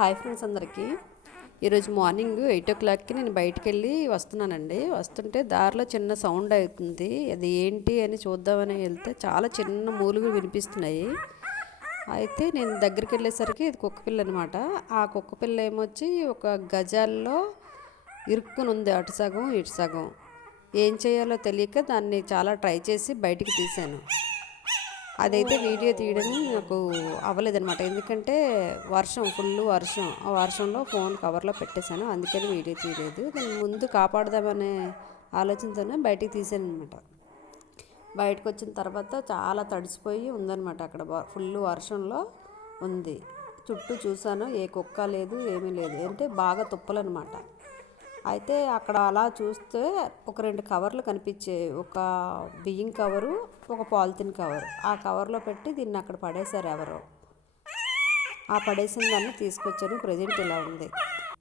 Hi friends అందరికీ. ఈరోజు morning 8 o'clockకి నేను బయటికి వెళ్ళి వస్తున్నానండి. వస్తుంటే దారిలో చిన్న సౌండ్ అవుతుంది. అది ఏంటి అని చూద్దామని వెళ్తే చాలా చిన్న మూలుగులు వినిపిస్తున్నాయి. అయితే నేను దగ్గరికి వెళ్ళేసరికి ఇది కుక్కపిల్ల అనమాట. ఆ కుక్కపిల్ల ఏమొచ్చి ఒక గజాల్లో ఇరుక్కుని ఉంది, అటు సగం ఇటు సగం. ఏం చేయాలో తెలియక దాన్ని చాలా ట్రై చేసి బయటికి తీశాను. అదైతే వీడియో తీయడం నాకు అవ్వలేదన్నమాట. ఎందుకంటే ఫుల్ వర్షం. ఆ వర్షంలో ఫోన్ కవర్లో పెట్టేశాను, అందుకని వీడియో తీయలేదు. నేను ముందు కాపాడదామనే ఆలోచనతోనే బయటికి తీసాను అనమాట. బయటకు వచ్చిన తర్వాత చాలా తడిసిపోయి ఉందన్నమాట. అక్కడ ఫుల్ వర్షంలో ఉంది. చుట్టూ చూసాను, ఏ కుక్క లేదు, ఏమీ లేదు. అంటే బాగా తుప్పలన్నమాట. అయితే అక్కడ అలా చూస్తే ఒక 2 కవర్లు కనిపించాయి. ఒక బియ్యం కవరు, ఒక పాలిథిన్ కవర్. ఆ కవర్లో పెట్టి దీన్ని అక్కడ పడేశారు ఎవరో. ఆ పడేసిన దాన్ని తీసుకొచ్చాను. ప్రజెంట్ ఇలా ఉంది.